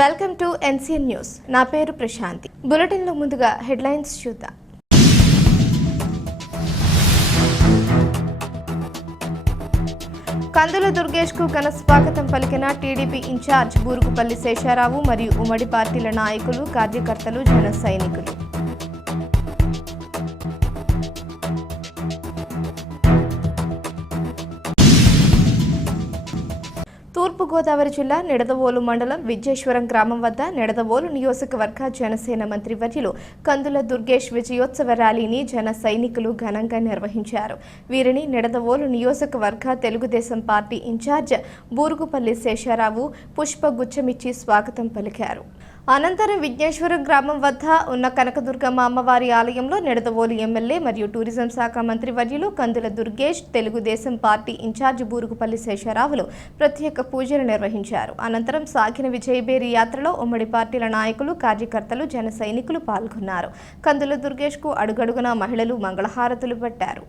Welcome to NCN news. నా పేరు ప్రశాంతి. బులెటిన్లో ముందుగా హెడ్లైన్స్ చూద్దాం. కందుల దుర్గేష్కు ఘన స్వాగతం పలికిన టీడీపీ ఇన్ఛార్జ్ బూరుగుపల్లి శేషారావు మరియు ఉమ్మడి పార్టీల నాయకులు కార్యకర్తలు జన సైనికులు. తూర్పుగోదావరి జిల్లా నిడదవోలు మండలం విజయేశ్వరం గ్రామం వద్ద నిడదవోలు నియోజకవర్గ జనసేన మంత్రి వర్యులు కందుల దుర్గేష్ విజయోత్సవ ర్యాలీని జన సైనికులు ఘనంగా నిర్వహించారు. వీరిని నిడదవోలు నియోజకవర్గ తెలుగుదేశం పార్టీ ఇన్ఛార్జ్ బూరుగుపల్లి శేషారావు పుష్పగుచ్చమిచ్చి స్వాగతం పలికారు. అనంతరం విఘ్నేశ్వరం గ్రామం వద్ద ఉన్న కనకదుర్గమ్మ అమ్మవారి ఆలయంలో నిడదవోలు ఎమ్మెల్యే మరియు టూరిజం శాఖ మంత్రి వర్యులు కందుల దుర్గేష్ తెలుగుదేశం పార్టీ ఇన్ఛార్జ్ బూరుగుపల్లి శేషారావులు ప్రత్యేక పూజలు నిర్వహించారు. అనంతరం సాగిన విజయబేరి యాత్రలో ఉమ్మడి పార్టీల నాయకులు కార్యకర్తలు జన సైనికులు పాల్గొన్నారు. కందుల దుర్గేష్కు అడుగడుగునా మహిళలు మంగళహారతులు పట్టారు.